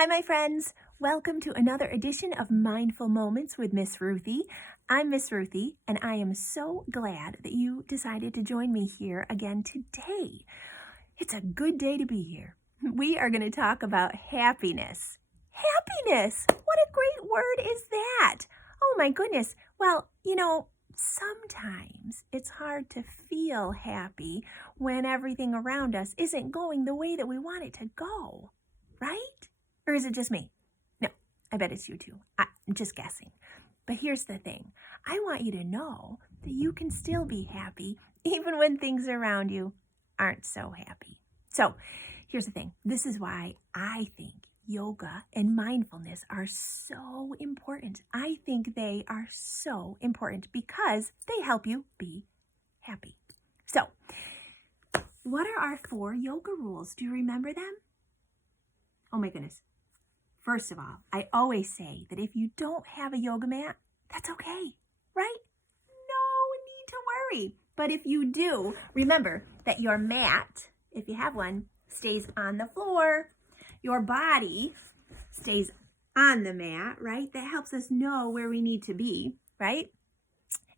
Hi, my friends. Welcome to another edition of Mindful Moments with Miss Ruthie. I'm Miss Ruthie, and I am so glad that you decided to join me here again today. It's a good day to be here. We are going to talk about happiness. Happiness! What a great word is that! Oh my goodness. Well, sometimes it's hard to feel happy when everything around us isn't going the way that we want it to go, right? Or is it just me? No, I bet it's you too. I'm just guessing. But here's the thing. I want you to know that you can still be happy even when things around you aren't so happy. So here's the thing. This is why I think yoga and mindfulness are so important. I think they are so important because they help you be happy. So what are our 4 yoga rules? Do you remember them? Oh my goodness. First of all, I always say that if you don't have a yoga mat, that's okay, right? No need to worry. But if you do, remember that your mat, if you have one, stays on the floor. Your body stays on the mat, right? That helps us know where we need to be, right?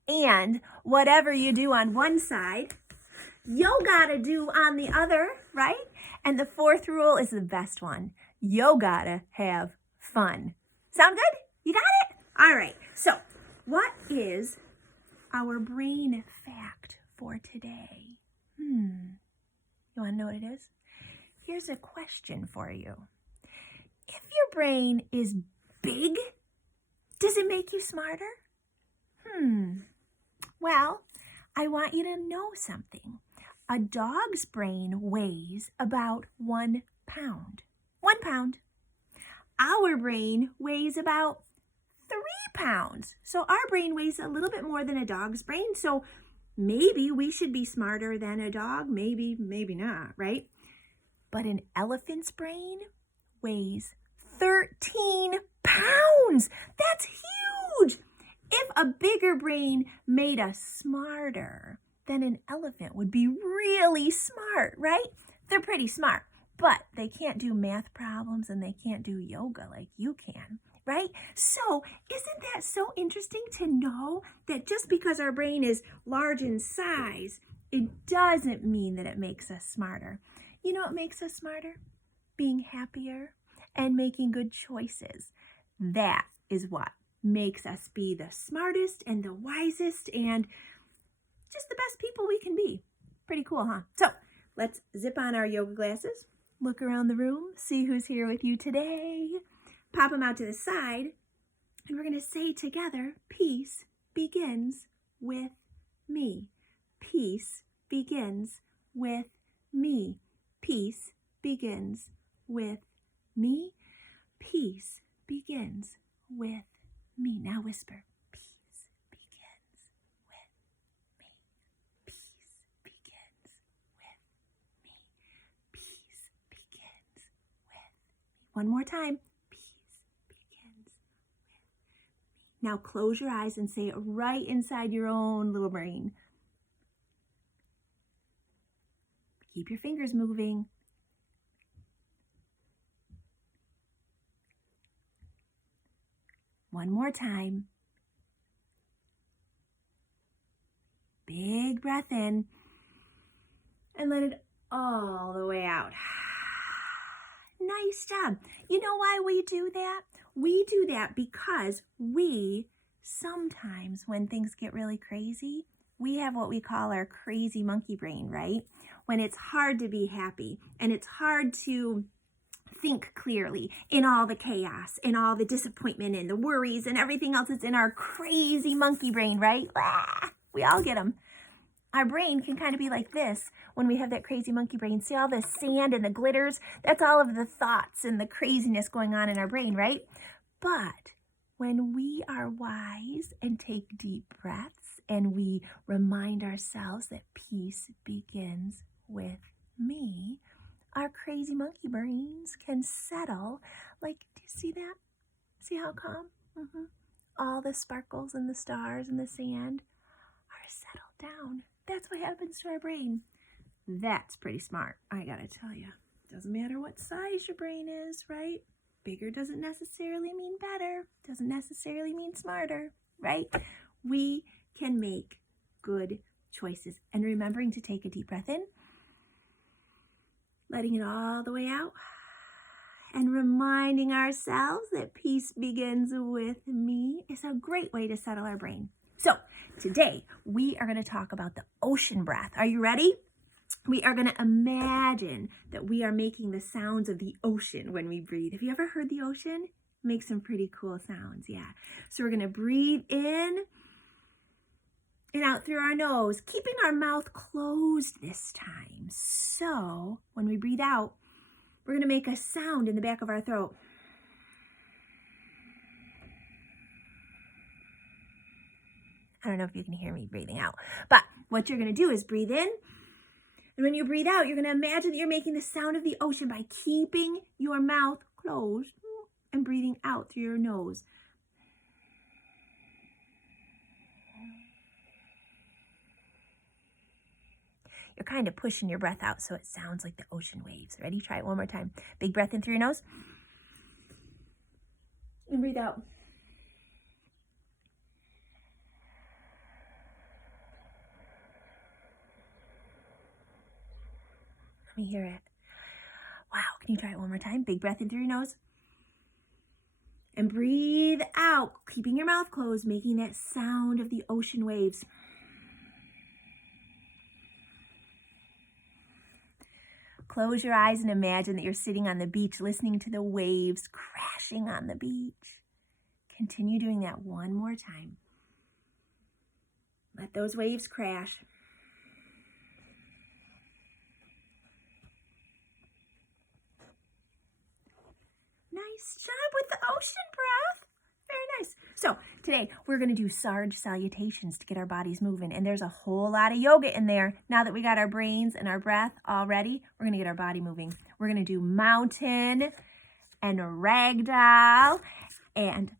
And whatever you do on one side, you gotta do on the other, right? And the 4th rule is the best one. You gotta have fun. Sound good? You got it? All right. So what is our brain fact for today? You want to know what it is? Here's a question for you. If your brain is big, does it make you smarter? Well, I want you to know something. A dog's brain weighs about 1 pound. 1 pound. Our brain weighs about 3 pounds. So our brain weighs a little bit more than a dog's brain. So maybe we should be smarter than a dog. Maybe not, right? But an elephant's brain weighs 13 pounds. That's huge. If a bigger brain made us smarter, then an elephant would be really smart, right? They're pretty smart. But they can't do math problems and they can't do yoga like you can, right? So isn't that so interesting to know that just because our brain is large in size, it doesn't mean that it makes us smarter. You know what makes us smarter? Being happier and making good choices. That is what makes us be the smartest and the wisest and just the best people we can be. Pretty cool, huh? So let's zip on our yoga glasses. Look around the room, see who's here with you today. Pop them out to the side, and we're going to say together, peace begins with me. Peace begins with me. Peace begins with me. Peace begins with me. Now whisper. Peace begins with me. Peace begins with me. Peace begins with me. One more time. Peace begins with me. Now close your eyes and say it right inside your own little brain. Keep your fingers moving. One more time. Big breath in and let it all the way out. Nice job. You know why we do that? We do that because we sometimes, when things get really crazy, we have what we call our crazy monkey brain, right? When it's hard to be happy and it's hard to think clearly in all the chaos and all the disappointment and the worries and everything else that's in our crazy monkey brain, right? We all get them. Our brain can kind of be like this when we have that crazy monkey brain. See all the sand and the glitters? That's all of the thoughts and the craziness going on in our brain, right? But when we are wise and take deep breaths and we remind ourselves that peace begins with me, our crazy monkey brains can settle. Like, do you see that? See how calm? All the sparkles and the stars and the sand are settled down. That's what happens to our brain. That's pretty smart, I gotta tell you. Doesn't matter what size your brain is, right? Bigger doesn't necessarily mean better, doesn't necessarily mean smarter, right? We can make good choices. And remembering to take a deep breath in, letting it all the way out, and reminding ourselves that peace begins with me is a great way to settle our brain. So today we are going to talk about the ocean breath. Are you ready? We are going to imagine that we are making the sounds of the ocean when we breathe. Have you ever heard the ocean? Make some pretty cool sounds, yeah. So we're going to breathe in and out through our nose, keeping our mouth closed this time. So when we breathe out, we're going to make a sound in the back of our throat. I don't know if you can hear me breathing out, but what you're going to do is breathe in. And when you breathe out, you're going to imagine that you're making the sound of the ocean by keeping your mouth closed and breathing out through your nose. You're kind of pushing your breath out so it sounds like the ocean waves. Ready? Try it one more time. Big breath in through your nose. And breathe out. Let me hear it. Wow. Can you try it one more time? Big breath in through your nose. And breathe out, keeping your mouth closed, making that sound of the ocean waves. Close your eyes and imagine that you're sitting on the beach listening to the waves crashing on the beach. Continue doing that one more time. Let those waves crash. Nice job with the ocean breath. Very nice. So today we're going to do Sarge Salutations to get our bodies moving. And there's a whole lot of yoga in there. Now that we got our brains and our breath all ready, we're going to get our body moving. We're going to do mountain and ragdoll and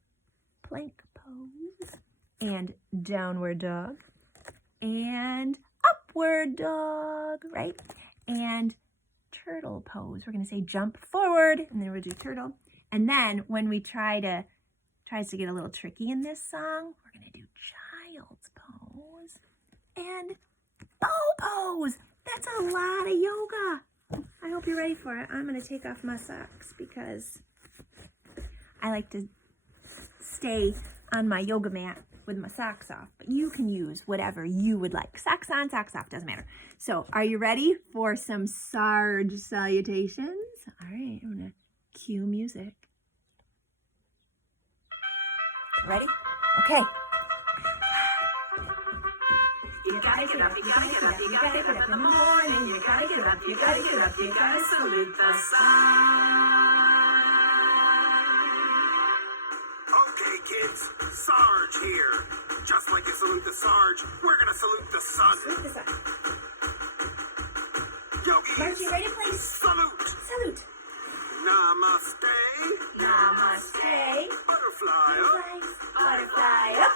plank pose and downward dog and upward dog, right? And turtle pose. We're going to say jump forward, and then we'll do turtle. And then when we tries to get a little tricky in this song, we're going to do child's pose and bow pose. That's a lot of yoga. I hope you're ready for it. I'm going to take off my socks because I like to stay on my yoga mat with my socks off, but you can use whatever you would like. Socks on, socks off, doesn't matter. So are you ready for some Sarge Salutations? All right, I'm gonna cue music. Ready? Okay. You gotta get up, you gotta get up, you gotta get up in the morning. You gotta get up, you gotta get up, you gotta salute the sun. Kids, Sarge here. Just like you salute the Sarge, we're gonna salute the sun. Salute the sun. Yogis, Marching right in place. Salute. Salute. Namaste. Namaste. Butterfly up. Butterfly up.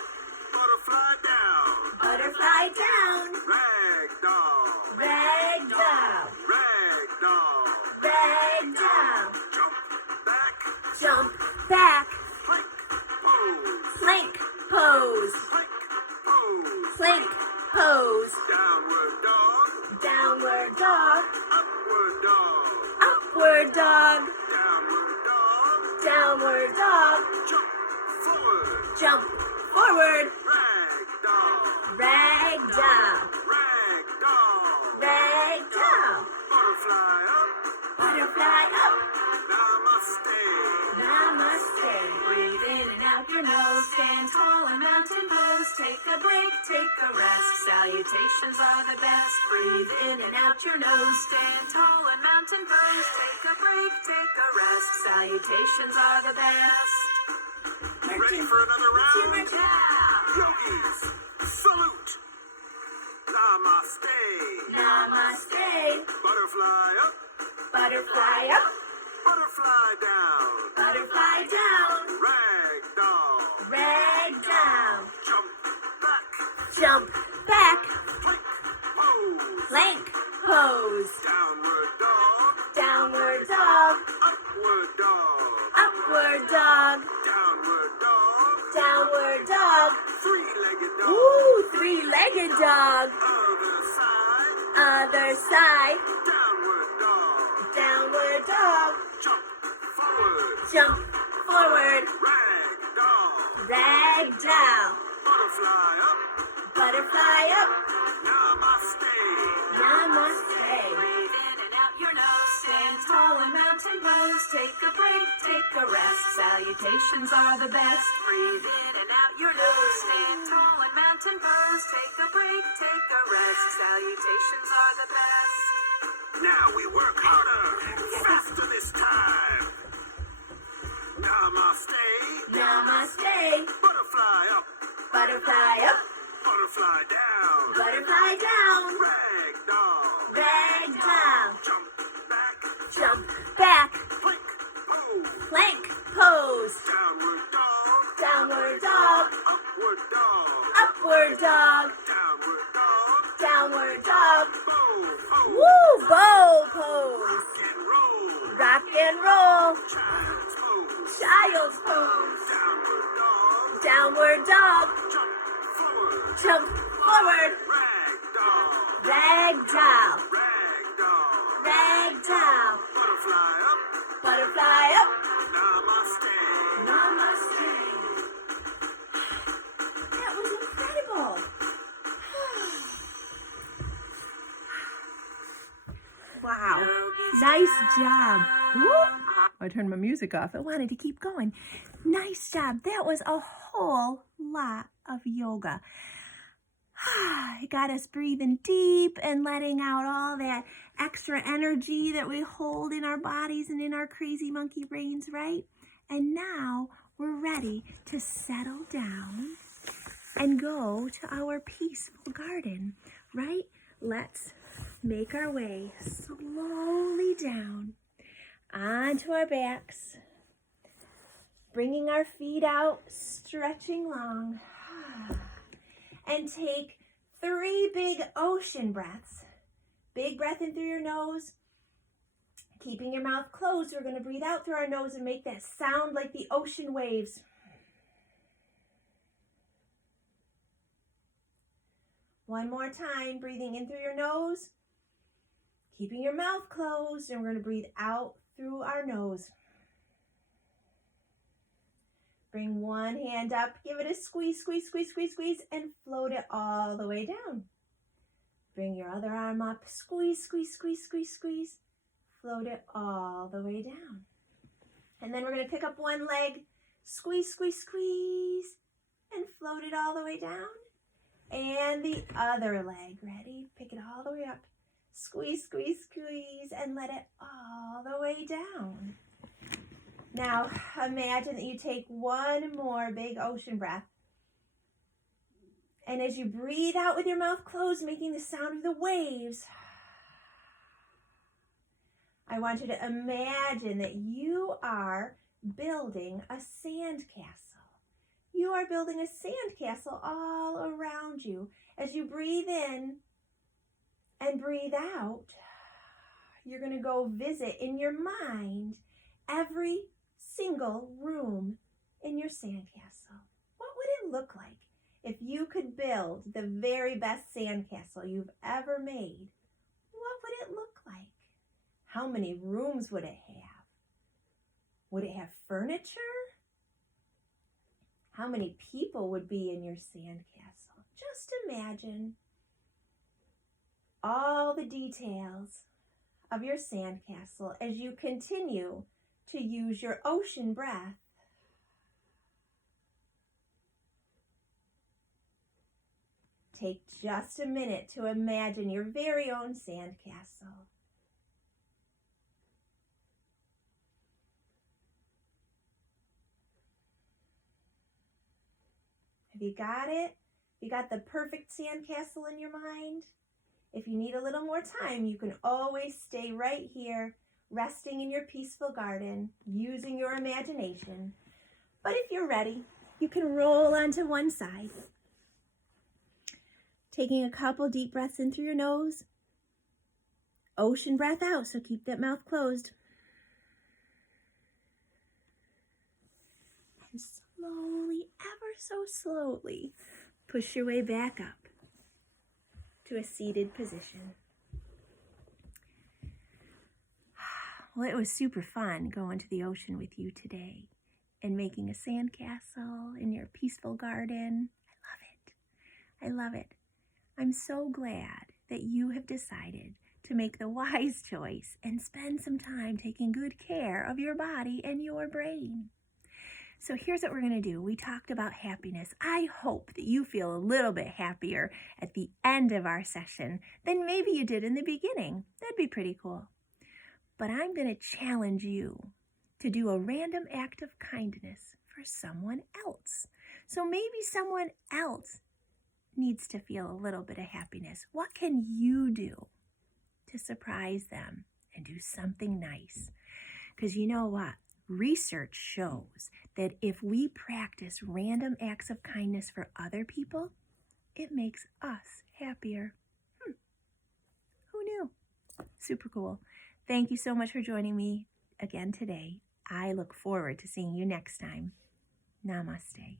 Butterfly down. Butterfly down. Ragdoll. Ragdoll. Ragdoll. Ragdoll. Jump back. Jump back. Plank pose. Plank pose. Plank pose. Plank pose. Downward dog. Downward dog. Upward dog. Upward dog. Downward dog. Downward dog. Jump forward. Jump forward. Ragdoll. Ragdoll. Ragdoll. Ragdoll. Butterfly up. Butterfly up. Namaste. Namaste. Breathe in and out your nose. Stand tall in mountain pose. Take a break, take a rest. Salutations are the best. Breathe in and out your nose. Stand tall in mountain pose. Take a break, take a rest. Salutations are the best. Ready for another round? Martin. Yogis, salute. Namaste. Namaste. Butterfly up. Butterfly up. Butterfly down. Butterfly down. Ragdoll. Ragdoll. Jump back. Jump back. Plank pose. Plank pose. Downward dog. Downward dog. Upward dog. Upward downward dog. Three-legged dog. Ooh, three-legged dog. Other side. Other side. Downward Downward dog. dog. Jump Jump forward. forward. Rag Rag doll. doll. Butterfly up. Butterfly up. Namaste. Namaste. Breathe in and out your nose. Stand tall in mountain pose. Take a break, take a rest. Salutations are the best. Breathe in and out your nose. Stand tall in mountain pose. Take a break, take a rest. Salutations are the best. Now we work harder and faster this time. Namaste. Namaste. Butterfly up. Butterfly up. Butterfly down. Butterfly down. Rag doll. Rag doll. Jump back. Jump back. Plank pose. Plank pose. Downward dog. Downward dog. Upward dog. Upward dog. Downward dog. Downward dog. Bow pose. Woo! Bow pose. And roll. Rock and roll. Child's pose. Child's pose. Downward dog. Downward dog. Jump Jump forward. forward. Rag doll. Rag doll. Rag doll. Rag doll. Butterfly up. Butterfly up. Namaste. Namaste. That was incredible. Wow. Nice job. Woo. I turned my music off. I wanted to keep going. Nice job. That was a whole lot of yoga. It got us breathing deep and letting out all that extra energy that we hold in our bodies and in our crazy monkey brains, right? And now we're ready to settle down and go to our peaceful garden, right? Let's make our way slowly down onto our backs, bringing our feet out, stretching long, and take 3 big ocean breaths. Big breath in through your nose, keeping your mouth closed. We're going to breathe out through our nose and make that sound like the ocean waves. One more time, breathing in through your nose, keeping your mouth closed, and we're going to breathe out through our nose. Bring one hand up, give it a squeeze, squeeze, squeeze, squeeze, squeeze, and float it all the way down. Bring your other arm up, squeeze, squeeze, squeeze, squeeze, squeeze, float it all the way down. And then we're going to pick up one leg, squeeze, squeeze, squeeze, and float it all the way down. And the other leg, ready? Pick it all the way up. Squeeze, squeeze, squeeze, and let it all the way down. Now, imagine that you take one more big ocean breath. And as you breathe out with your mouth closed, making the sound of the waves, I want you to imagine that you are building a sandcastle. You are building a sandcastle all around you. As you breathe in and breathe out, you're going to go visit in your mind every single room in your sandcastle. What would it look like if you could build the very best sandcastle you've ever made? What would it look like? How many rooms would it have? Would it have furniture? How many people would be in your sandcastle? Just imagine all the details of your sandcastle as you continue to use your ocean breath. Take just a minute to imagine your very own sandcastle. Have you got it? You got the perfect sandcastle in your mind? If you need a little more time, you can always stay right here, resting in your peaceful garden, using your imagination. But if you're ready, you can roll onto one side. Taking a couple deep breaths in through your nose. Ocean breath out, so keep that mouth closed. And slowly, ever so slowly push your way back up to a seated position. Well, it was super fun going to the ocean with you today and making a sandcastle in your peaceful garden. I love it. I love it. I'm so glad that you have decided to make the wise choice and spend some time taking good care of your body and your brain. So here's what we're going to do. We talked about happiness. I hope that you feel a little bit happier at the end of our session than maybe you did in the beginning. That'd be pretty cool. But I'm going to challenge you to do a random act of kindness for someone else. So maybe someone else needs to feel a little bit of happiness. What can you do to surprise them and do something nice? Because you know what? Research shows that if we practice random acts of kindness for other people, it makes us happier. Who knew? Super cool. Thank you so much for joining me again today. I look forward to seeing you next time. Namaste.